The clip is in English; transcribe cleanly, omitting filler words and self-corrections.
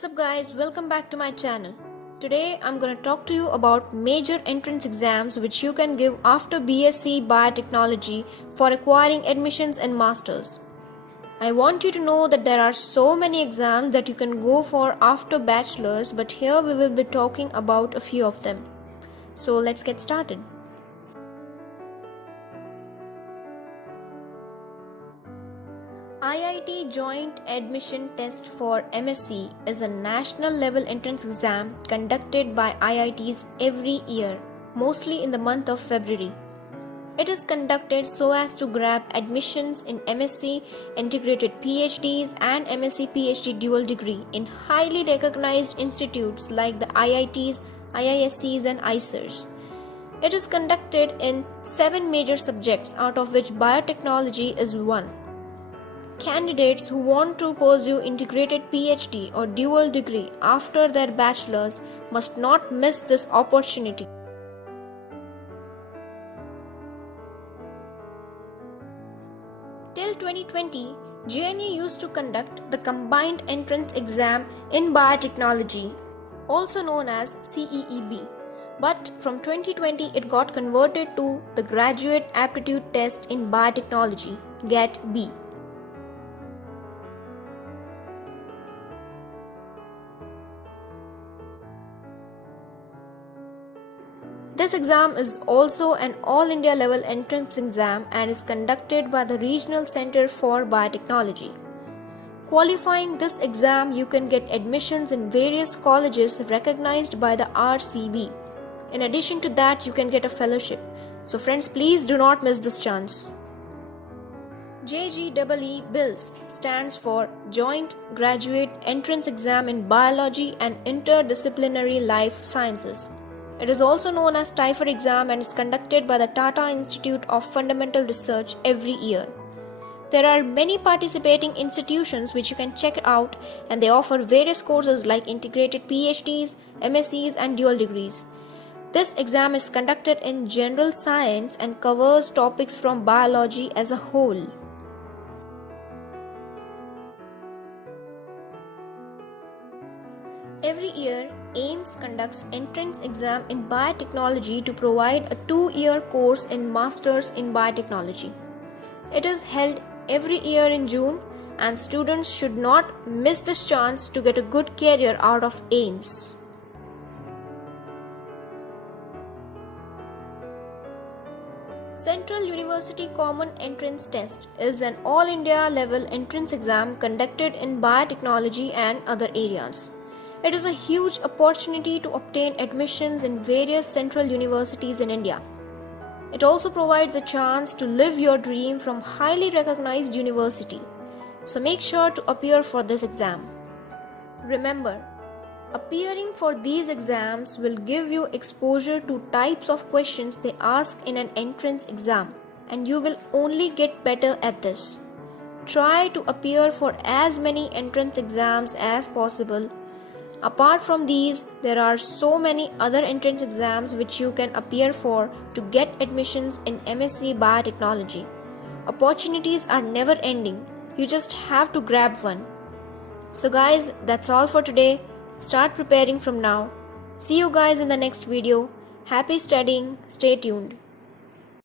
What's up guys, welcome back to my channel. Today I'm going to talk to you about major entrance exams which you can give after BSc Biotechnology for acquiring admissions and masters. I want you to know that there are so many exams that you can go for after bachelor's, but here we will be talking about a few of them. So let's get started. IIT Joint Admission Test for MSc is a national level entrance exam conducted by IITs every year, mostly in the month of February. It is conducted so as to grab admissions in MSc, integrated PhDs and MSc PhD dual degree in highly recognized institutes like the IITs, IIScs and ICERs. It is conducted in 7 major subjects, out of which biotechnology is one. Candidates who want to pursue integrated PhD or dual degree after their bachelor's must not miss this opportunity. Till 2020, JNU used to conduct the combined entrance exam in biotechnology, also known as CEEB. But from 2020, it got converted to the Graduate Aptitude Test in Biotechnology, GATE-B. This exam is also an all India level entrance exam and is conducted by the Regional Center for Biotechnology. Qualifying this exam, you can get admissions in various colleges recognized by the RCB. In addition to that, you can get a fellowship. So friends, please do not miss this chance. JGEE BILS stands for Joint Graduate Entrance Exam in Biology and Interdisciplinary Life Sciences. It is also known as TIFER exam and is conducted by the Tata Institute of Fundamental Research every year. There are many participating institutions which you can check out, and they offer various courses like integrated PhDs, MScs and dual degrees. This exam is conducted in general science and covers topics from biology as a whole. Every year, AIIMS conducts entrance exam in biotechnology to provide a 2-year course in Masters in Biotechnology. It is held every year in June, and students should not miss this chance to get a good career out of AIIMS. Central University Common Entrance Test is an all India level entrance exam conducted in biotechnology and other areas. It is a huge opportunity to obtain admissions in various central universities in India. It also provides a chance to live your dream from highly recognized university. So make sure to appear for this exam. Remember, appearing for these exams will give you exposure to types of questions they ask in an entrance exam, and you will only get better at this. Try to appear for as many entrance exams as possible. Apart from these, there are so many other entrance exams which you can appear for to get admissions in MSc Biotechnology. Opportunities are never ending. You just have to grab one. So guys, that's all for today. Start preparing from now. See you guys in the next video. Happy studying. Stay tuned.